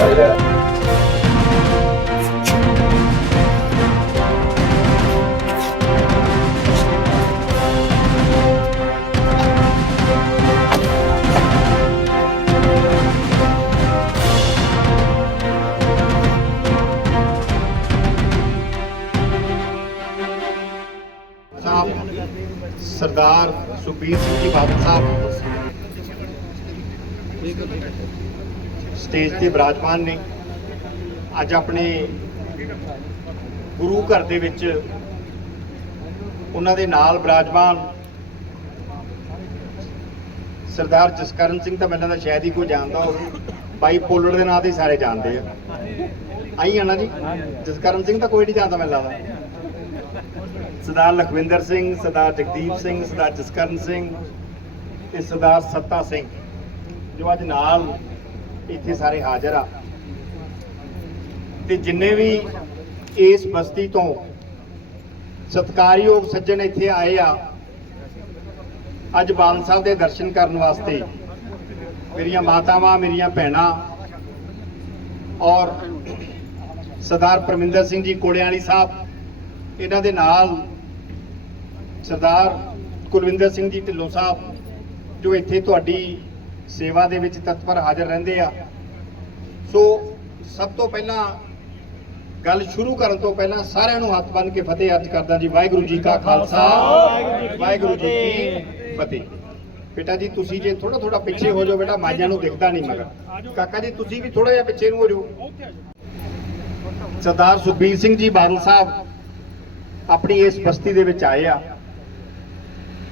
ਸਾਹਿਬ ਸਰਦਾਰ ਸੁਖਬੀਰ ਸਿੰਘ ਜੀ ਬਾਦਲ ਸਾਹਿਬ stage ਤੇ ਬਿਰਾਜਮਾਨ ਨੇ। ਅੱਜ ਆਪਣੇ ਗੁਰੂ ਘਰ ਦੇ ਵਿੱਚ ਉਹਨਾਂ ਦੇ ਨਾਲ ਬਿਰਾਜਮਾਨ ਸਰਦਾਰ ਜਸਕਰਨ ਸਿੰਘ ਤਾਂ ਮੈਨੂੰ ਤਾਂ ਸ਼ਾਇਦ ਹੀ ਕੋਈ ਜਾਣਦਾ ਹੋਵੇ। ਬਾਈ ਪੋਲੜ ਦੇ ਨਾਂ ਤੇ ਸਾਰੇ ਜਾਣਦੇ ਆ। ਆਈ ਆ ਨਾ ਜੀ? ਜਸਕਰਨ ਸਿੰਘ ਤਾਂ ਕੋਈ ਨਹੀਂ ਜਾਣਦਾ ਮੈਨੂੰ ਲੱਗਦਾ। ਸਰਦਾਰ ਲਖਵਿੰਦਰ ਸਿੰਘ, ਸਰਦਾਰ ਜਗਦੀਪ ਸਿੰਘ, ਸਰਦਾਰ ਜਸਕਰਨ ਸਿੰਘ ਤੇ ਸਰਦਾਰ ਸੱਤਾ ਸਿੰਘ, ਜੋ ਅੱਜ ਨਾਲ ਇੱਥੇ ਸਾਰੇ ਹਾਜ਼ਰ ਆ। ਤੇ ਜਿੰਨੇ ਵੀ ਇਸ ਬਸਤੀ ਤੋਂ ਸਤਿਕਾਰਯੋਗ ਸੱਜਣ ਇੱਥੇ ਆਏ ਆ, ਅੱਜ ਬਾਲ ਸਾਹਿਬ ਦੇ ਦਰਸ਼ਨ ਕਰਨ ਵਾਸਤੇ ਮੇਰੀਆਂ ਮਾਤਾਵਾਂ, ਮੇਰੀਆਂ ਭੈਣਾਂ ਔਰ ਸਰਦਾਰ ਪਰਮਿੰਦਰ ਸਿੰਘ ਜੀ ਕੋੜਿਆਣੀ ਸਾਹਿਬ ਇਹਨਾਂ ਦੇ ਨਾਲ ਸਰਦਾਰ ਕੁਲਵਿੰਦਰ ਸਿੰਘ ਜੀ ਢਿੱਲੋਂ ਸਾਹਿਬ, ਜੋ ਇੱਥੇ ਤੁਹਾਡੀ ਸੇਵਾ ਦੇ ਵਿੱਚ ਤਤਪਰ ਹਾਜ਼ਰ ਰਹਿੰਦੇ ਆ। ਸੋ ਸਭ ਤੋਂ ਪਹਿਲਾਂ ਗੱਲ ਸ਼ੁਰੂ ਕਰਨ ਤੋਂ ਪਹਿਲਾਂ ਸਾਰਿਆਂ ਨੂੰ ਹੱਥ ਬੰਨ੍ਹ ਕੇ ਫਤਿਹ ਅਰਜ਼ ਕਰਦਾ ਜੀ, ਵਾਹਿਗੁਰੂ ਜੀ ਕਾ ਖਾਲਸਾ, ਵਾਹਿਗੁਰੂ ਜੀ ਕੀ ਫਤਿਹ। ਬੇਟਾ ਜੀ, ਤੁਸੀਂ ਜੇ ਥੋੜਾ ਥੋੜਾ ਪਿੱਛੇ ਹੋ ਜਾਓ, ਬੇਟਾ ਮਾਈਆਂ ਨੂੰ ਦਿਖਦਾ ਨਹੀਂ ਮਗਰ। ਕਾਕਾ ਜੀ, ਤੁਸੀਂ ਵੀ ਥੋੜਾ ਜਿਹਾ ਪਿੱਛੇ ਨੂੰ ਹੋ ਜਾਓ। ਸਰਦਾਰ ਸੁਖਬੀਰ ਸਿੰਘ ਜੀ ਬਾਦਲ ਸਾਹਿਬ ਆਪਣੀ ਇਸ ਬਸਤੀ ਦੇ ਵਿੱਚ ਆਏ ਆ।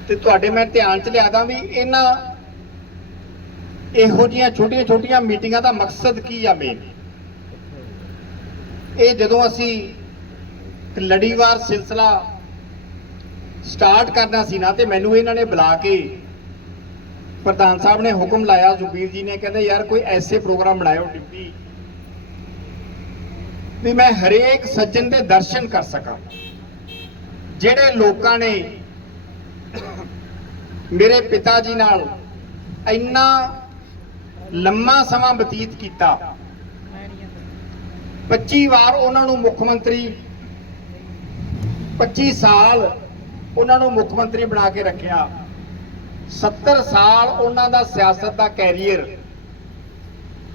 ਤੇ ਤੁਹਾਡੇ ਮੈਂ ਧਿਆਨ ਚ ਲਿਆਦਾ ਵੀ ਇਹਨਾਂ ਇਹੋ ਜੀਆਂ ਛੋਟੀਆਂ ਛੋਟੀਆਂ ਮੀਟਿੰਗਾਂ ਦਾ ਮਕਸਦ ਕੀ ਆ ਮੇਨ ਇਹ ਜਦੋਂ ਅਸੀਂ ਲੜੀਵਾਰ ਸਿਲਸਿਲਾ ਸਟਾਰਟ ਕਰਨਾ ਸੀ ਨਾ, ਤੇ ਮੈਨੂੰ ਇਹਨਾਂ ਨੇ ਬੁਲਾ ਕੇ ਪ੍ਰਧਾਨ ਸਾਹਿਬ ਨੇ ਹੁਕਮ ਲਾਇਆ ਸੁਖਬੀਰ ਜੀ ਨੇ ਕਹਿੰਦੇ, ਯਾਰ, ਕੋਈ ਐਸੇ ਪ੍ਰੋਗਰਾਮ ਬਣਾਇਓ ਡਿਪਟੀ ਵੀ ਮੈਂ ਹਰੇਕ ਸੱਜਣ ਦੇ ਦਰਸ਼ਨ ਕਰ ਸਕਾਂ। ਜਿਹੜੇ ਲੋਕਾਂ ਨੇ ਮੇਰੇ ਪਿਤਾ ਜੀ ਨਾਲ ਇੰਨਾ ਲੰਮਾ ਸਮਾਂ ਬਤੀਤ ਕੀਤਾ। 25 ਵਾਰ ਉਹਨਾਂ ਨੂੰ ਮੁੱਖ ਮੰਤਰੀ 25 ਸਾਲ ਉਹਨਾਂ ਨੂੰ ਮੁੱਖ ਮੰਤਰੀ ਬਣਾ ਕੇ ਰੱਖਿਆ। 70 ਸਾਲ ਉਹਨਾਂ ਦਾ ਸਿਆਸਤ ਦਾ ਕੈਰੀਅਰ।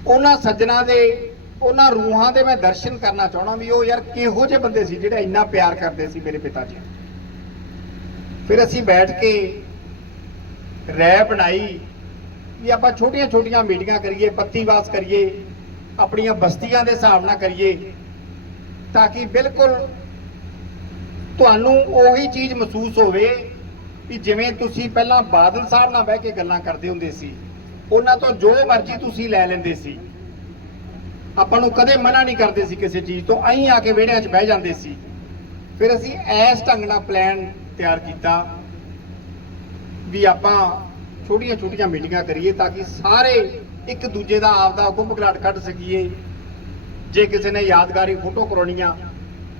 ਉਹਨਾਂ ਸੱਜਣਾ ਦੇ, ਉਹਨਾਂ ਰੂਹਾਂ ਦੇ ਮੈਂ ਦਰਸ਼ਨ ਕਰਨਾ ਚਾਹਣਾ ਵੀ ਉਹ ਯਾਰ ਕਿਹੋ ਜਿਹੇ ਬੰਦੇ ਸੀ ਜਿਹੜੇ ਇੰਨਾ ਪਿਆਰ ਕਰਦੇ ਸੀ ਮੇਰੇ ਪਿਤਾ ਜੀ। ਫਿਰ ਅਸੀਂ ਬੈਠ ਕੇ ਰਹਿ ਬਣਾਈ ਵੀ ਆਪਾਂ ਛੋਟੀਆਂ ਛੋਟੀਆਂ ਮੀਟਿੰਗਾਂ ਕਰੀਏ, ਪੱਤੀਵਾਸ ਕਰੀਏ, ਆਪਣੀਆਂ ਬਸਤੀਆਂ ਦੇ ਹਿਸਾਬ ਨਾਲ ਕਰੀਏ ਤਾਂ ਕਿ ਬਿਲਕੁਲ ਤੁਹਾਨੂੰ ਉਹੀ ਚੀਜ਼ ਮਹਿਸੂਸ ਹੋਵੇ ਕਿ ਜਿਵੇਂ ਤੁਸੀਂ ਪਹਿਲਾਂ ਬਾਦਲ ਸਾਹਿਬ ਨਾਲ ਬਹਿ ਕੇ ਗੱਲਾਂ ਕਰਦੇ ਹੁੰਦੇ ਸੀ, ਉਹਨਾਂ ਤੋਂ ਜੋ ਮਰਜ਼ੀ ਤੁਸੀਂ ਲੈ ਲੈਂਦੇ ਸੀ। ਆਪਾਂ ਨੂੰ ਕਦੇ ਮਨਾ ਨਹੀਂ ਕਰਦੇ ਸੀ ਕਿਸੇ ਚੀਜ਼ ਤੋਂ, ਐਂ ਆ ਕੇ ਵਿਹੜਿਆਂ 'ਚ ਬਹਿ ਜਾਂਦੇ ਸੀ। ਫਿਰ ਅਸੀਂ ਐਸ ਢੰਗ ਨਾਲ ਪਲਾਨ ਤਿਆਰ ਕੀਤਾ ਵੀ ਆਪਾਂ ਛੋਟੀਆਂ ਛੋਟੀਆਂ ਮੀਟਿੰਗਾਂ ਕਰੀਏ ਤਾਂ ਕਿ ਸਾਰੇ ਇੱਕ ਦੂਜੇ ਦਾ ਆਪਦਾ ਗੁੰਮ ਘਲਾਟ ਕੱਢ ਸਕੀਏ। ਜੇ ਕਿਸੇ ਨੇ ਯਾਦਗਾਰੀ ਫੋਟੋ ਕਰਾਉਣੀਆਂ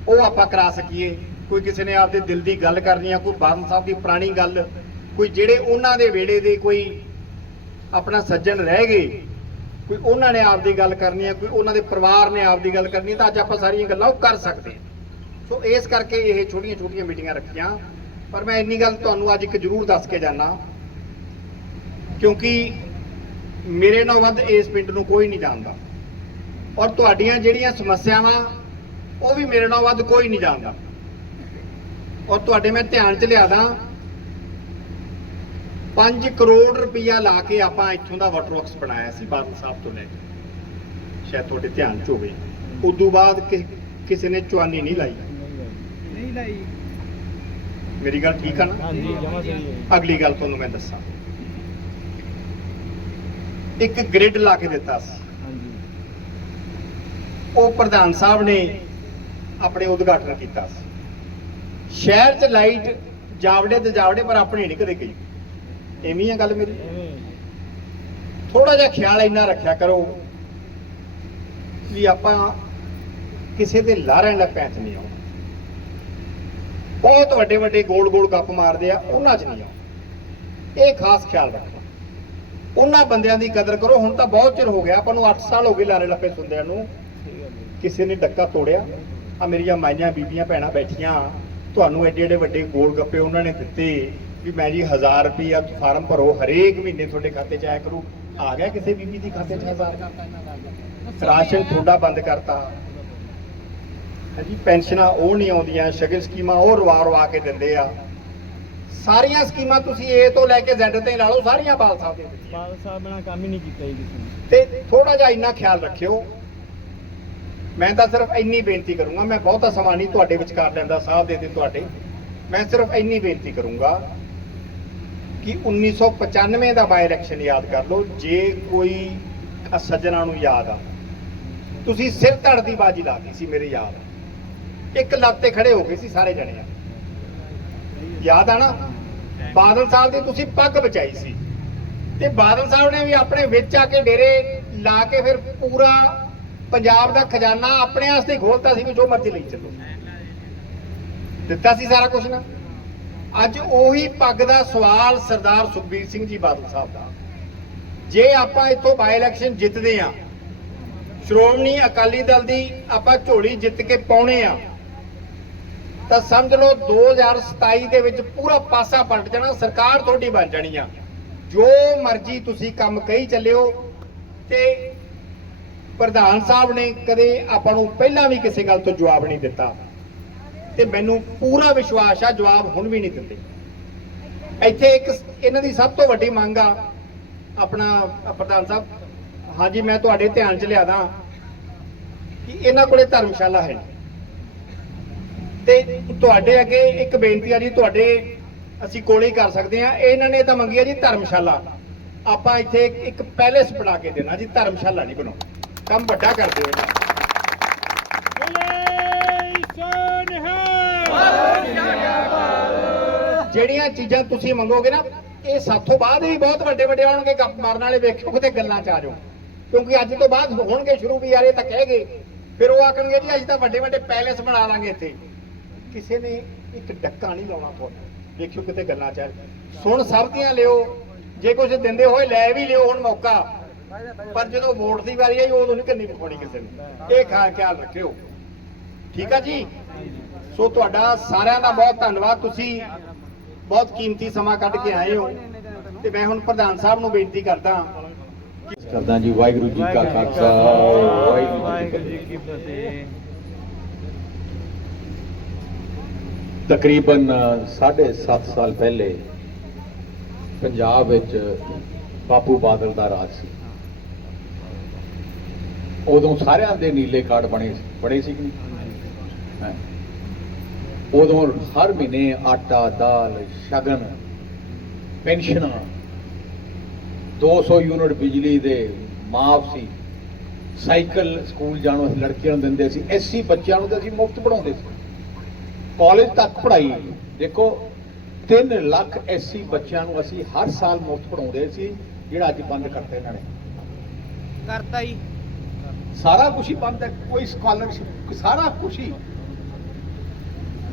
ਉਹ ਆਪਾਂ ਕਰਾ ਸਕੀਏ। ਕੋਈ ਕਿਸੇ ਨੇ ਆਪਦੇ ਦਿਲ ਦੀ ਗੱਲ ਕਰਨੀ ਆ, ਕੋਈ ਬਾਦਲ ਸਾਹਿਬ ਦੀ ਪੁਰਾਣੀ ਗੱਲ, ਕੋਈ ਜਿਹੜੇ ਉਹਨਾਂ ਦੇ ਵੇੜੇ ਦੇ ਕੋਈ ਆਪਣਾ ਸੱਜਣ ਰਹਿ ਗਏ, ਕੋਈ ਉਹਨਾਂ ਨੇ ਆਪਦੀ ਗੱਲ ਕਰਨੀ ਹੈ ਕੋਈ ਉਹਨਾਂ ਦੇ ਪਰਿਵਾਰ ਨੇ ਆਪਦੀ ਗੱਲ ਕਰਨੀ ਹੈ ਤਾਂ ਅੱਜ ਆਪਾਂ ਸਾਰੀਆਂ ਗੱਲਾਂ ਉਹ ਕਰ ਸਕਦੇ ਸੋ ਇਸ ਕਰਕੇ ਇਹ ਛੋਟੀਆਂ ਛੋਟੀਆਂ ਮੀਟਿੰਗਾਂ ਰੱਖੀਆਂ। ਪਰ ਮੈਂ ਇੰਨੀ ਗੱਲ ਤੁਹਾਨੂੰ ਅੱਜ ਇੱਕ ਜ਼ਰੂਰ ਦੱਸ ਕੇ ਜਾਣਾ ਕਿਉਂਕਿ ਮੇਰੇ ਨਾਲ ਵੱਧ ਇਸ ਪਿੰਡ ਨੂੰ ਕੋਈ ਨਹੀਂ ਜਾਣਦਾ। ਔਰ ਤੁਹਾਡੀਆਂ ਜਿਹੜੀਆਂ ਸਮੱਸਿਆਵਾਂ, ਉਹ ਵੀ ਮੇਰੇ ਨਾਲ ਵੱਧ ਕੋਈ ਨਹੀਂ ਜਾਣਦਾ। ਔਰ ਤੁਹਾਡੇ ਮੈਂ ਧਿਆਨ ਚ ਲਿਆਦਾ 5 ਕਰੋੜ ਰੁਪਇਆ ਲਾ ਕੇ ਆਪਾਂ ਇੱਥੋਂ ਦਾ ਵਾਟਰ ਵਰਕਸ ਬਣਾਇਆ ਸੀ, ਬਾਦਲ ਸਾਹਿਬ ਤੋਂ ਲੈ ਕੇ। ਸ਼ਾਇਦ ਤੁਹਾਡੇ ਧਿਆਨ ਚ ਹੋਵੇ। ਉਦੋਂ ਬਾਅਦ ਕਿਸੇ ਨੇ ਚੁਆਨੀ ਨਹੀਂ ਲਾਈ। ਨਹੀਂ ਲਾਈ। ਮੇਰੀ ਗੱਲ ਠੀਕ ਆ ਨਾ? ਹਾਂਜੀ ਜਮਾ ਸਹੀ ਹੈ। ਅਗਲੀ ਗੱਲ ਤੁਹਾਨੂੰ ਮੈਂ ਦੱਸਾਂ। ਇੱਕ ਗ੍ਰਿਡ ਲਾ ਕੇ ਦਿੱਤਾ ਸੀ। ਹਾਂਜੀ। ਉਹ ਪ੍ਰਧਾਨ ਸਾਹਿਬ ਨੇ ਆਪਣੇ ਉਦਘਾਟਨ ਕੀਤਾ ਸੀ। ਸ਼ਹਿਰ 'ਚ ਲਾਈਟ ਜਾਵੜੇ ਤੇ ਜਾਵੜੇ ਪਰ ਆਪਣੇ ਨਹੀਂ ਕਦੇ ਗਈ। ਐਵੇਂ ਆ ਗੱਲ ਮੇਰੀ। ਥੋੜਾ ਜਿਹਾ ਖਿਆਲ ਇੰਨਾ ਰੱਖਿਆ ਕਰੋ ਵੀ ਆਪਾਂ ਕਿਸੇ ਦੇ ਲਾਰਿਆਂ ਲੱਪਿਆਂ 'ਚ ਨਹੀਂ ਆਉਣਾ ਬਹੁਤ ਵੱਡੇ ਵੱਡੇ ਗੋਲ ਗੋਲ ਗੱਪ ਮਾਰਦੇ ਆ, ਉਹਨਾਂ 'ਚ ਨਹੀਂ ਆਉਣਾ ਇਹ ਖਾਸ ਖਿਆਲ ਰੱਖਣਾ। ਉਹਨਾਂ ਬੰਦਿਆਂ ਦੀ ਕਦਰ ਕਰੋ, ਹੁਣ ਤਾਂ ਬਹੁਤ ਚਿਰ ਹੋ ਗਿਆ, ਆਪਾਂ ਨੂੰ 8 ਸਾਲ ਹੋ ਗਏ ਲਾਰੇ ਲੱਪੇ ਸੁਣਦਿਆਂ ਨੂੰ। ਕਿਸੇ ਨੇ ਡੱਕਾ ਤੋੜਿਆ ਆ ਮੇਰੀਆਂ ਮਾਈਆਂ, ਬੀਬੀਆਂ, ਭੈਣਾਂ ਬੈਠੀਆਂ, ਤੁਹਾਨੂੰ ਐਡੇ ਐਡੇ ਵੱਡੇ ਗੋਲ ਗੱਪੇ ਉਹਨਾਂ ਨੇ ਦਿੱਤੇ ਵੀ ਮੈਂ ਜੀ 1000 ਰੁਪਈਆ ਫਾਰਮ ਭਰੋ, ਹਰੇਕ ਮਹੀਨੇ ਤੁਹਾਡੇ ਖਾਤੇ 'ਚ ਆਇਆ ਕਰੂ। ਆ ਗਿਆ ਕਿਸੇ ਬੀਬੀ ਦੀ ਖਾਤੇ 'ਚ? 1000 ਰਾਸ਼ਨ ਤੁਹਾਡਾ ਬੰਦ ਕਰਤਾ। ਹਾਂਜੀ ਪੈਨਸ਼ਨਾਂ ਉਹ ਨਹੀਂ ਆਉਂਦੀਆਂ ਸ਼ਗਨ ਸਕੀਮਾਂ ਉਹ ਰਵਾ ਰਵਾ ਕੇ ਦਿੰਦੇ ਆ। ਸਾਰੀਆਂ ਸਕੀਮਾਂ ਤੁਸੀਂ ਏ ਤੋਂ ਲੈ ਕੇ ਜ਼ੈਡ ਤੇ ਲਾ ਲਓ ਸਾਰੀਆਂ ਬਾਲ ਸਾਹਿਬ ਦੇ ਦਿੱਤੀਆਂ ਬਾਦਲ ਸਾਹਿਬ ਬਿਨਾ ਕੰਮ ਹੀ ਨਹੀਂ ਕੀਤਾ ਜੀ ਕਿਸੇ ਨੇ। ਤੇ ਥੋੜਾ ਜਿਹਾ ਇੰਨਾ ਖਿਆਲ ਰੱਖਿਓ। ਮੈਂ ਤਾਂ ਸਿਰਫ ਇੰਨੀ ਬੇਨਤੀ ਕਰੂੰਗਾ ਮੈਂ ਬਹੁਤਾ ਸਮਾਂ ਨਹੀਂ ਤੁਹਾਡੇ ਵਿਚਕਾਰ ਲੈਂਦਾ ਸਾਹਿਬ ਦੇ ਤੇ ਤੁਹਾਡੇ। ਮੈਂ ਸਿਰਫ ਇੰਨੀ ਬੇਨਤੀ ਕਰੂੰਗਾ ਕਿ 1995 ਦਾ ਬਾਈ ਇਲੈਕਸ਼ਨ ਯਾਦ ਕਰ ਲਓ ਜੇ ਕੋਈ ਸੱਜਣਾ ਨੂੰ ਯਾਦ ਆ। ਤੁਸੀਂ ਸਿਰ ਧੜ ਦੀ ਬਾਜੀ ਲਾ ਗਈ ਸੀ ਮੇਰੇ ਯਾਦ ਇੱਕ ਲੱਤ ਤੇ ਖੜੇ ਹੋ ਗਏ ਸੀ ਸਾਰੇ ਜਣੇ ਯਾਦ ਆ ਨਾ? ਬਾਦਲ ਸਾਹਿਬ ਦੀ ਤੁਸੀਂ ਪੱਗ ਬਚਾਈ ਸੀ। ਤੇ ਬਾਦਲ ਸਾਹਿਬ ਨੇ ਵੀ ਆਪਣੇ ਵਿੱਚ ਆ ਕੇ ਡੇਰੇ ਲਾ ਕੇ ਫਿਰ ਪੂਰਾ ਪੰਜਾਬ ਦਾ ਖਜ਼ਾਨਾ ਆਪਣੇ ਵਾਸਤੇ ਖੋਲਤਾ ਸੀ ਵੀ ਜੋ ਮਰਜ਼ੀ ਲਈ ਚੱਲੋ। ਦਿੱਤਾ ਸੀ ਸਾਰਾ ਕੁਝ ਨਾ? ਅੱਜ ਉਹੀ ਪੱਗ ਦਾ ਸਵਾਲ ਸਰਦਾਰ ਸੁਖਬੀਰ ਸਿੰਘ ਜੀ ਬਾਦਲ ਸਾਹਿਬ ਦਾ। ਜੇ ਆਪਾਂ ਇੱਥੋਂ ਬਾਈ ਇਲੈਕਸ਼ਨ ਜਿੱਤਦੇ ਆ ਸ਼੍ਰੋਮਣੀ ਅਕਾਲੀ ਦਲ ਦੀ ਆਪਾਂ ਝੋਲੀ ਜਿੱਤ ਕੇ ਪਾਉਣੇ ਆ ਤਾਂ ਸਮਝ ਲਓ 2027 ਦੇ ਵਿੱਚ ਪੂਰਾ ਪਾਸਾ ਪਲਟ ਜਾਣਾ, ਸਰਕਾਰ ਤੁਹਾਡੀ ਬਣ ਜਾਣੀ ਆ। ਜੋ ਮਰਜ਼ੀ ਤੁਸੀਂ ਕੰਮ ਕਹੀ ਚੱਲਿਓ ਤੇ ਪ੍ਰਧਾਨ ਸਾਹਿਬ ਨੇ ਕਦੇ ਆਪਾਂ ਨੂੰ ਪਹਿਲਾਂ ਵੀ ਕਿਸੇ ਗੱਲ ਤੋਂ ਜਵਾਬ ਨਹੀਂ ਦਿੱਤਾ। ਤੇ ਮੈਨੂੰ ਪੂਰਾ ਵਿਸ਼ਵਾਸ ਆ, ਜਵਾਬ ਹੁਣ ਵੀ ਨਹੀਂ ਦਿੰਦੇ। ਇੱਥੇ ਇੱਕ ਇਹਨਾਂ ਦੀ ਸਭ ਤੋਂ ਵੱਡੀ ਮੰਗ ਆ, ਆਪਣਾ, ਪ੍ਰਧਾਨ ਸਾਹਿਬ, ਹਾਂਜੀ, ਮੈਂ ਤੁਹਾਡੇ ਧਿਆਨ 'ਚ ਲਿਆਦਾ ਕਿ ਇਹਨਾਂ ਕੋਲੇ ਧਰਮਸ਼ਾਲਾ ਹੈ ਤੇ ਤੁਹਾਡੇ ਅੱਗੇ ਇੱਕ ਬੇਨਤੀ ਆ ਜੀ, ਤੁਹਾਡੇ ਅਸੀਂ ਕੋਲੇ ਹੀ ਕਰ ਸਕਦੇ ਆ ਇਹਨਾਂ ਨੇ ਤਾਂ ਮੰਗੀ ਆ ਜੀ ਧਰਮਸ਼ਾਲਾ। ਆਪਾਂ ਇੱਥੇ ਇੱਕ- ਪੈਲੇਸ ਬਣਾ ਕੇ ਦੇਣਾ ਜੀ, ਧਰਮਸ਼ਾਲਾ ਨਹੀਂ ਬਣਾਉਣਾ। ਕੰਮ ਵੱਡਾ ਕਰ ਦਿਓ ਇਹਨਾਂ। ਜਿਹੜੀਆਂ ਚੀਜ਼ਾਂ ਤੁਸੀਂ ਮੰਗੋਗੇ ਨਾ, ਇਹ ਸਾਥੋਂ ਬਾਅਦ ਵੀ ਬਹੁਤ ਵੱਡੇ ਵੱਡੇ ਆਉਣਗੇ, ਗੱਪ ਮਾਰਨ ਵਾਲੇ ਵੇਖਿਓ, ਕਿਤੇ ਗੱਲਾਂ ਚ ਆ ਜਾਓ। ਕਿਉਂਕਿ ਅੱਜ ਤੋਂ ਬਾਅਦ ਹੋਣਗੇ ਸ਼ੁਰੂ ਵੀ ਯਾਰ, ਇਹ ਤਾਂ ਕਹਿ ਗਏ। ਫਿਰ ਉਹ ਆਖਣਗੇ ਜੀ ਅੱਜ ਤਾਂ ਵੱਡੇ ਵੱਡੇ ਪੈਲੇਸ ਬਣਾ ਲਾਂਗੇ ਇੱਥੇ। ਕਿਸੇ ਨੇ ਇੱਕ ਡੱਕਾ ਨਹੀਂ ਲਾਉਣਾ ਤੁਹਾਨੂੰ ਵੇਖਿਓ ਕਿਤੇ ਗੱਲਾਂ ਚ ਸੁਣ ਸਭ ਦੀਆਂ ਲਿਓ, ਜੇ ਕੁਝ ਦਿੰਦੇ ਹੋਏ ਲੈ ਵੀ ਲਿਓ ਹੁਣ ਮੌਕਾ। ਪਰ ਜਦੋਂ ਵੋਟ ਦੀ ਵਾਰੀ ਆਈ, ਉਦੋਂ ਨਹੀਂ ਕੰਨੀ ਵਿਖਾਉਣੀ ਕਿਸੇ ਨੂੰ। ਇਹ ਖਾ ਖਿਆਲ ਰੱਖਿਓ। ਠੀਕ ਆ ਜੀ? ਸੋ ਤੁਹਾਡਾ ਸਾਰਿਆਂ ਦਾ ਬਹੁਤ ਧੰਨਵਾਦ। ਤੁਸੀਂ ਬਹੁਤ ਕੀਮਤੀ ਸਮਾਂ ਕੱਢ ਕੇ ਆਏ ਹੋ। ਤੇ ਮੈਂ ਹੁਣ ਪ੍ਰਧਾਨ ਸਾਹਿਬ ਨੂੰ ਬੇਨਤੀ ਕਰਦਾ ਕਰਦਾ ਜੀ, ਵਾਹਿਗੁਰੂ ਜੀ ਕਾ ਖਾਲਸਾ, ਵਾਹਿਗੁਰੂ ਜੀ ਕੀ ਫਤਿਹ। ਤਕਰੀਬਨ 7.5 ਸਾਲ ਪਹਿਲੇ ਪੰਜਾਬ ਵਿੱਚ ਬਾਪੂ ਬਾਦਲ ਦਾ ਰਾਜ ਸੀ। ਉਦੋਂ ਸਾਰਿਆਂ ਦੇ ਨੀਲੇ ਕਾਰਡ ਬਣੇ ਬਣੇ ਸੀ ਕਿ ਨਹੀਂ? ਹੈਂ। ਉਦੋਂ ਹਰ ਮਹੀਨੇ ਆਟਾ, ਦਾਲ, ਸ਼ਗਨ, ਪੈਨਸ਼ਨਾਂ 200 ਯੂਨਿਟ ਬਿਜਲੀ ਦੇ ਮਾਫ ਸੀ। ਸਾਈਕਲ ਸਕੂਲ ਜਾਣ ਲੜਕੀਆਂ ਨੂੰ ਦਿੰਦੇ ਸੀ ਐਸਸੀ ਬੱਚਿਆਂ ਨੂੰ ਤਾਂ ਅਸੀਂ ਮੁਫਤ ਪੜਾਉਂਦੇ ਸੀ। ਕਾਲਜ ਤੱਕ ਪੜ੍ਹਾਈ ਦੇਖੋ 3 ਲੱਖ ਐਸਸੀ ਬੱਚਿਆਂ ਨੂੰ ਅਸੀਂ ਹਰ ਸਾਲ ਮੁਫਤ ਪੜਾਉਂਦੇ ਸੀ ਜਿਹੜਾ ਅੱਜ ਬੰਦ ਕਰਤਾ ਇਹਨਾਂ ਨੇ। ਕਰਤਾ ਹੀ ਸਾਰਾ ਕੁਝ ਹੀ ਬੰਦ ਹੈ ਕੋਈ ਸਕਾਲਰਸ਼ਿਪ ਸਾਰਾ ਕੁਝ ਹੀ।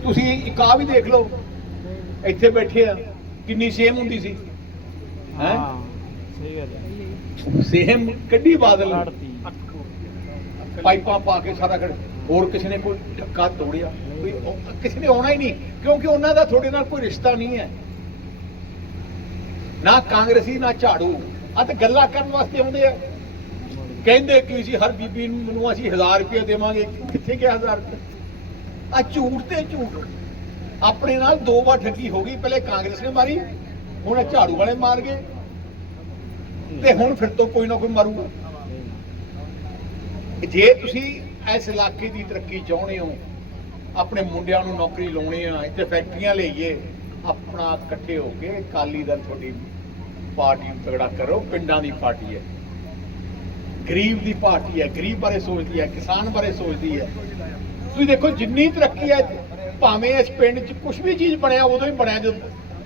ਤੁਸੀਂ ਇੱਕ ਆ ਵੀ ਦੇਖ ਲਓ ਇੱਥੇ ਬੈਠੇ ਆ ਕਿੰਨੀ ਸੇਮ ਹੁੰਦੀ ਸੀ। ਹੈਂ? ਸਹੀ ਗੱਲ ਹੈ। ਸੇਮ ਕੱਢੀ ਬਾਦਲ ਪਾਈਪਾਂ ਪਾ ਕੇ ਸਾਰਾ ਕਰ ਹੋਰ ਕਿਸੇ ਨੇ ਕੋਈ ਧੱਕਾ ਤੋੜਿਆ? ਕੋਈ ਕਿਸੇ ਨੇ ਆਉਣਾ ਹੀ ਨਹੀਂ, ਕਿਉਂਕਿ ਉਹਨਾਂ ਦਾ ਤੁਹਾਡੇ ਨਾਲ ਕੋਈ ਰਿਸ਼ਤਾ ਨਹੀਂ ਹੈ। ਨਾ ਕਾਂਗਰਸੀ, ਨਾ ਝਾੜੂ। ਆ ਤੇ ਗੱਲਾਂ ਕਰਨ ਵਾਸਤੇ ਆਉਂਦੇ ਆ। ਕਹਿੰਦੇ ਕਿ ਸੀ ਹਰ ਬੀਬੀ ਨੂੰ ਅਸੀਂ 1000 ਰੁਪਏ ਦੇਵਾਂਗੇ। ਕਿੱਥੇ ਗਿਆ 1000 ਰੁਪਏ ਆ ਝੂਠ ਤੇ ਝੂਠ। ਆਪਣੇ ਨਾਲ ਦੋ ਵਾਰ ਠੱਗੀ ਹੋ ਗਈ। ਪਹਿਲੇ ਕਾਂਗਰਸ ਨੇ ਮਾਰੀ, ਹੁਣ ਝਾੜੂ ਵਾਲੇ ਮਾਰ ਗਏ। ਤੇ ਹੁਣ ਫਿਰ ਤੋਂ ਕੋਈ ਨਾ ਕੋਈ ਮਾਰੂਗਾ। ਜੇ ਤੁਸੀਂ ਇਸ ਇਲਾਕੇ ਦੀ ਤਰੱਕੀ ਚਾਹੁੰਦੇ ਹੋ? ਆਪਣੇ ਮੁੰਡਿਆਂ ਨੂੰ ਨੌਕਰੀ ਲਾਉਣੀ ਆ, ਇੱਥੇ ਫੈਕਟਰੀਆਂ ਲਈਏ, ਆਪਣਾ ਇਕੱਠੇ ਹੋ ਕੇ ਅਕਾਲੀ ਦਲ ਤੁਹਾਡੀ ਪਾਰਟੀ ਨੂੰ ਤਗੜਾ ਕਰੋ, ਪਿੰਡਾਂ ਦੀ ਪਾਰਟੀ ਹੈ। ਗਰੀਬ ਦੀ ਪਾਰਟੀ ਹੈ, ਗਰੀਬ ਬਾਰੇ ਸੋਚਦੀ ਹੈ, ਕਿਸਾਨ ਬਾਰੇ ਸੋਚਦੀ ਹੈ। ਤੁਸੀਂ ਦੇਖੋ, ਜਿੰਨੀ ਤਰੱਕੀ ਹੈ, ਭਾਵੇਂ ਇਸ ਪਿੰਡ 'ਚ ਕੁਝ ਵੀ ਚੀਜ਼ ਬਣਿਆ, ਉਦੋਂ ਹੀ ਬਣਿਆ ਜਦੋਂ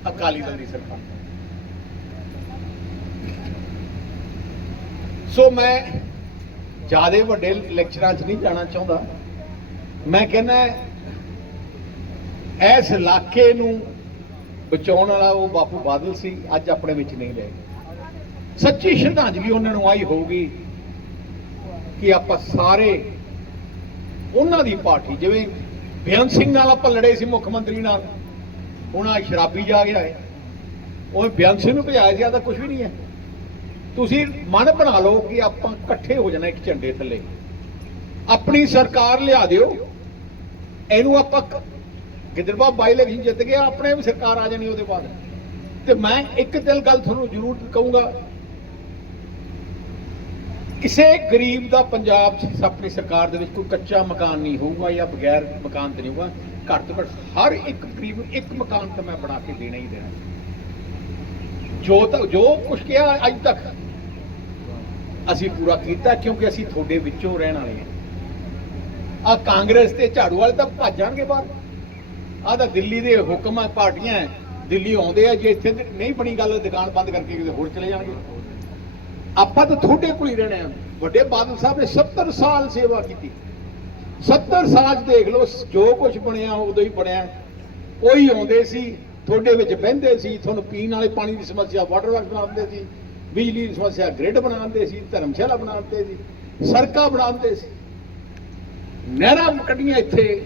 ਅਕਾਲੀ ਦਲ ਦੀ ਸਰਕਾਰ। ਸੋ ਮੈਂ ਜਿਆਦੇ ਵੱਡੇ ਲੈਕਚਰਾਂ 'ਚ ਨਹੀਂ ਜਾਣਾ ਚਾਹੁੰਦਾ। ਮੈਂ ਕਹਿੰਦਾ, ਇਸ ਇਲਾਕੇ ਨੂੰ ਬਚਾਉਣ ਵਾਲਾ ਉਹ ਬਾਪੂ ਬਾਦਲ ਸੀ, ਅੱਜ ਆਪਣੇ ਵਿੱਚ ਨਹੀਂ ਰਹੇ। ਸੱਚੀ ਸ਼ਰਧਾਂਜਲੀ ਉਹਨਾਂ ਨੂੰ ਆਈ ਹੋਊਗੀ ਕਿ ਆਪਾਂ ਸਾਰੇ ਉਹਨਾਂ ਦੀ ਪਾਰਟੀ, ਜਿਵੇਂ ਬੇਅੰਤ ਸਿੰਘ ਨਾਲ ਆਪਾਂ ਲੜੇ ਸੀ ਮੁੱਖ ਮੰਤਰੀ ਨਾਲ ਉਹਨਾਂ ਸ਼ਰਾਬੀ ਜਾ ਗਿਆ ਹੈ। ਉਹ ਬੇਅੰਤ ਸਿੰਘ ਨੂੰ ਭਜਾਇਆ ਸੀ ਤਾਂ ਕੁਝ ਵੀ ਨਹੀਂ ਹੈ। ਤੁਸੀਂ ਮਨ ਬਣਾ ਲਓ ਕਿ ਆਪਾਂ ਇਕੱਠੇ ਹੋ ਜਾਣਾ ਇੱਕ ਝੰਡੇ ਥੱਲੇ। ਆਪਣੀ ਸਰਕਾਰ ਲਿਆ ਦਿਓ। ਇਹਨੂੰ ਆਪਾਂ ਕ- ਗਿੱਦੜਬਾਹ ਬਾਈ ਇਲੈਕਸ਼ਨ ਜਿੱਤ ਗਿਆ ਆਪਣੇ ਵੀ ਸਰਕਾਰ ਆ ਜਾਣੀ ਉਹਦੇ ਬਾਅਦ। ਤੇ ਮੈਂ ਇੱਕ ਦਿਲ ਗੱਲ ਤੁਹਾਨੂੰ ਜ਼ਰੂਰ ਕਹੂੰਗਾ। ਕਿਸੇ ਗਰੀਬ ਦਾ ਪੰਜਾਬ 'ਚ ਆਪਣੀ ਸਰਕਾਰ ਦੇ ਵਿੱਚ ਕੋਈ ਕੱਚਾ ਮਕਾਨ ਨਹੀਂ ਹੋਊਗਾ ਜਾਂ ਬਗੈਰ ਮਕਾਨ ਤੇ ਨਹੀਂ ਹੋਊਗਾ, ਘੱਟ ਤੋਂ ਘੱਟ ਹਰ ਇੱਕ ਗਰੀਬ ਨੂੰ ਇੱਕ ਮਕਾਨ ਤਾਂ ਮੈਂ ਬਣਾ ਕੇ ਦੇਣਾ ਹੀ ਦੇਣਾ। ਜੋ ਤਾਂ ਜੋ ਕੁਛ ਕਿਹਾ ਅੱਜ ਤੱਕ ਅਸੀਂ ਪੂਰਾ ਕੀਤਾ ਕਿਉਂਕਿ ਅਸੀਂ ਤੁਹਾਡੇ ਵਿੱਚੋਂ ਰਹਿਣ ਵਾਲੇ ਹਾਂ। ਆ ਕਾਂਗਰਸ ਤੇ ਝਾੜੂ ਵਾਲੇ ਤਾਂ ਭੱਜ ਜਾਣਗੇ ਬਾਹਰ। ਆਹ ਤਾਂ ਦਿੱਲੀ ਦੇ ਹੁਕਮਾਂ ਪਾਰਟੀਆਂ ਦਿੱਲੀ ਆਉਂਦੇ ਆ, ਜੇ ਇੱਥੇ ਨਹੀਂ ਬਣੀ ਗੱਲ, ਦੁਕਾਨ ਬੰਦ ਕਰਕੇ ਕਿਤੇ ਹੋਰ ਚਲੇ ਜਾਣਗੇ। ਆਪਾਂ ਤਾਂ ਤੁਹਾਡੇ ਕੋਲ ਹੀ ਰਹਿਣਾ ਵੱਡੇ ਬਾਦਲ ਸਾਹਿਬ ਨੇ 70 ਸਾਲ ਸੇਵਾ ਕੀਤੀ। 70 ਸਾਲ 'ਚ ਦੇਖ ਲਓ, ਜੋ ਕੁਝ ਬਣਿਆ, ਉਦੋਂ ਹੀ ਬਣਿਆ। ਉਹੀ ਆਉਂਦੇ ਸੀ, ਤੁਹਾਡੇ ਵਿੱਚ ਬਹਿੰਦੇ ਸੀ, ਤੁਹਾਨੂੰ ਪੀਣ ਵਾਲੇ ਪਾਣੀ ਦੀ ਸਮੱਸਿਆ ਵਾਟਰ ਵਰਕ ਬਣਾਉਂਦੇ ਸੀ। ਬਿਜਲੀ ਦੀ ਸਮੱਸਿਆ ਗ੍ਰਿਡ ਬਣਾਉਂਦੇ ਸੀ, ਧਰਮਸ਼ਾਲਾ ਬਣਾਉਂਦੇ ਸੀ, ਸੜਕਾਂ ਬਣਾਉਂਦੇ ਸੀ। ਨਹਿਰਾਂ ਕੱਢੀਆਂ ਇੱਥੇ,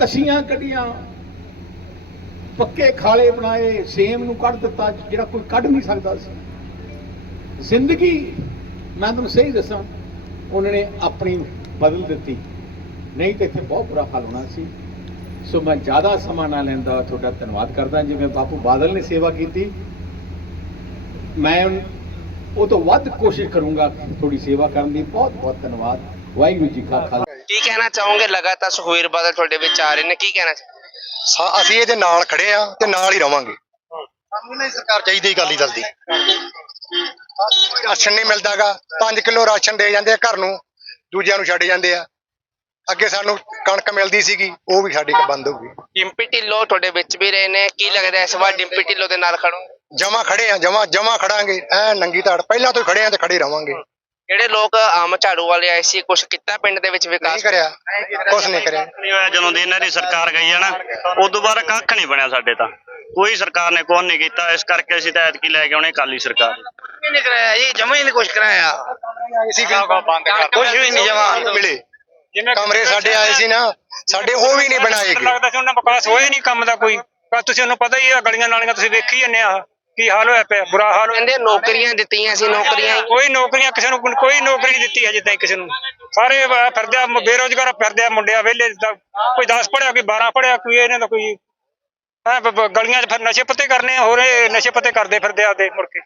ਕਸੀਆਂ ਕੱਢੀਆਂ, ਪੱਕੇ ਖਾਲੇ ਬਣਾਏ, ਸੇਮ ਨੂੰ ਕੱਢ ਦਿੱਤਾ, ਜਿਹੜਾ ਕੋਈ ਕੱਢ ਨਹੀਂ ਸਕਦਾ ਸੀ। ਜ਼ਿੰਦਗੀ, ਮੈਂ ਤੁਹਾਨੂੰ ਸਹੀ ਦੱਸਾਂ, ਉਹਨਾਂ ਨੇ ਆਪਣੀ ਬਦਲ ਦਿੱਤੀ। ਨਹੀਂ ਤੇ ਇੱਥੇ ਬਹੁਤ ਬੁਰਾ ਹਾਲ ਹੋਣਾ ਸੀ। ਸੋ ਮੈਂ ਜ਼ਿਆਦਾ ਸਮਾਂ ਨਾ ਲੈਂਦਾ, ਤੁਹਾਡਾ ਧੰਨਵਾਦ ਕਰਦਾ, ਜਿਵੇਂ ਬਾਪੂ ਬਾਦਲ ਨੇ ਸੇਵਾ ਕੀਤੀ। ਮੈਂ ਉਹ ਤੋਂ ਵੱਧ ਕੋਸ਼ਿਸ਼ ਕਰੂੰਗਾ ਤੁਹਾਡੀ ਸੇਵਾ ਕਰਨ ਦੀ। ਬਹੁਤ ਬਹੁਤ ਧੰਨਵਾਦ। ਵਾਹਿਗੁਰੂ ਜੀ ਕਾ ਖਾਲਸਾ। ਕੀ ਕਹਿਣਾ ਚਾਹੋਗੇ? ਲਗਾਤਾਰ ਸੁਖਵੀਰ ਬਾਦਲ ਤੁਹਾਡੇ ਵਿੱਚ ਆ ਰਹੇ ਨੇ। ਕੀ ਕਹਿਣਾ ਸਾ- ਅਸੀਂ ਇਹਦੇ ਨਾਲ ਖੜੇ ਆ ਤੇ ਨਾਲ ਹੀ ਰਵਾਂਗੇ। ਸਾਨੂੰ ਨਹੀਂ ਸਰਕਾਰ ਚਾਹੀਦੀ ਅਕਾਲੀ ਦਲ ਦੀ ਕੋਈ ਰਾਸ਼ਨ ਨਹੀਂ ਮਿਲਦਾਗਾ। 5 ਕਿਲੋ ਰਾਸ਼ਨ ਦੇ ਜਾਂਦੇ ਆ ਘਰ ਨੂੰ। ਦੂਜਿਆਂ ਨੂੰ ਛੱਡ ਜਾਂਦੇ ਆ। ਅੱਗੇ ਸਾਨੂੰ ਕਣਕ ਮਿਲਦੀ ਸੀਗੀ ਉਹ ਵੀ ਸਾਡੀ ਬੰਦ ਹੋ ਗਈ। ਡਿੰਪੀ ਢਿੱਲੋਂ ਤੁਹਾਡੇ ਵਿੱਚ ਵੀ ਰਹੇ ਨੇ। ਕੀ ਲੱਗਦਾ ਇਸ ਵਾਰ ਡਿੰਪੀ ਢਿੱਲੋਂ ਦੇ ਨਾਲ ਖੜੋ ਜਮਾ ਖੜੇ ਆ ਜਮਾ ਜਮਾ ਖੜਾਂਗੇ। ਐ ਨੰਗੀ ਧੜ ਪਹਿਲਾਂ ਤੋਂ ਹੀ ਖੜੇ ਆ ਤੇ ਖੜੇ ਰਵਾਂਗੇ। ਜਿਹੜੇ ਲੋਕ ਆਮ ਝਾੜੂ ਵਾਲੇ ਆਏ ਸੀ ਕੁਝ ਕੀਤਾ ਪਿੰਡ ਦੇ ਵਿੱਚ ਨਹੀਂ ਵਿਕਾਸ ਕਰਿਆ। ਕੁਛ ਨਹੀਂ ਕਰਿਆ। ਨਹੀਂ ਹੋਇਆ ਜਦੋਂ ਦੀ ਇਹਨਾਂ ਦੀ ਸਰਕਾਰ ਗਈ ਹੈ ਨਾ ਉਦੋਂ ਬਾਅਦ ਕੱਖ ਨਹੀਂ ਬਣਿਆ ਸਾਡੇ ਤਾਂ। ਕੋਈ ਸਰਕਾਰ ਨੇ ਕੁਛ ਨਹੀਂ ਕੀਤਾ ਇਸ ਕਰਕੇ ਅਸੀਂ ਤਾਂ ਐਤਕੀ ਲੈ ਕੇ ਆਉਣੇ ਕਾਲੀ ਸਰਕਾਰ। ਨਹੀਂ ਕਰਾਇਆ ਜੀ ਜਮਾ ਹੀ ਨਹੀਂ ਕੁਝ ਕਰਾਇਆ। ਅਸੀਂ ਕੁਝ ਵੀ ਨਹੀਂ ਜਮਾ ਮਿਲੇ। ਕਮਰੇ ਸਾਡੇ ਆਏ ਸੀ ਨਾ ਸਾਡੇ ਉਹ ਵੀ ਨਹੀਂ ਬਣਾਏ ਗਏ ਲੱਗਦਾ ਸੀ ਉਹਨਾਂ ਵਿਕਾਸ ਹੋਇਆ ਨਹੀਂ ਕੰਮ ਦਾ ਕੋਈ। ਪਰ ਤੁਸੀਂ ਉਹਨੂੰ ਪਤਾ ਹੀ ਆ ਗਲੀਆਂ ਨਾਲੀਆਂ ਤੁਸੀਂ ਵੇਖੀ ਜੰਨੇ ਆ। ਕੀ ਹਾਲ ਹੋਇਆ ਪਿਆ? ਬੁਰਾ ਹਾਲ ਹੋਇਆ? ਕਹਿੰਦੇ ਨੌਕਰੀਆਂ ਦਿੱਤੀਆਂ ਸੀ ਨੌਕਰੀਆਂ ਹੀ। ਕੋਈ ਨੌਕਰੀਆਂ ਕਿਸੇ ਨੂੰ ਕੋਈ ਨੌਕਰੀ ਨਹੀਂ ਦਿੱਤੀ ਹਜੇ ਤਾਈਂ ਕਿਸੇ ਨੂੰ। ਸਾਰੇ ਬ- ਫਿਰਦੇ ਆ ਬੇਰੋਜ਼ਗਾਰ ਫਿਰਦੇ ਆ ਮੁੰਡਿਆ ਵਿਹਲੇ ਦਾ- ਕੋਈ 10 ਪੜਿਆ ਕੋਈ 12 ਪੜਿਆ ਕੋਈ ਇਹਨਾਂ ਦਾ ਕੋਈ ਐ ਗਲੀਆਂ 'ਚ ਫਿਰ ਨਸ਼ੇ ਪੱਤੇ ਕਰਨੇ ਆ, ਹੋਰ ਇਹ ਨਸ਼ੇ ਪੱਤੇ ਕਰਦੇ ਫਿਰਦੇ ਆ ਆਪਦੇ ਮੁੜ ਕੇ।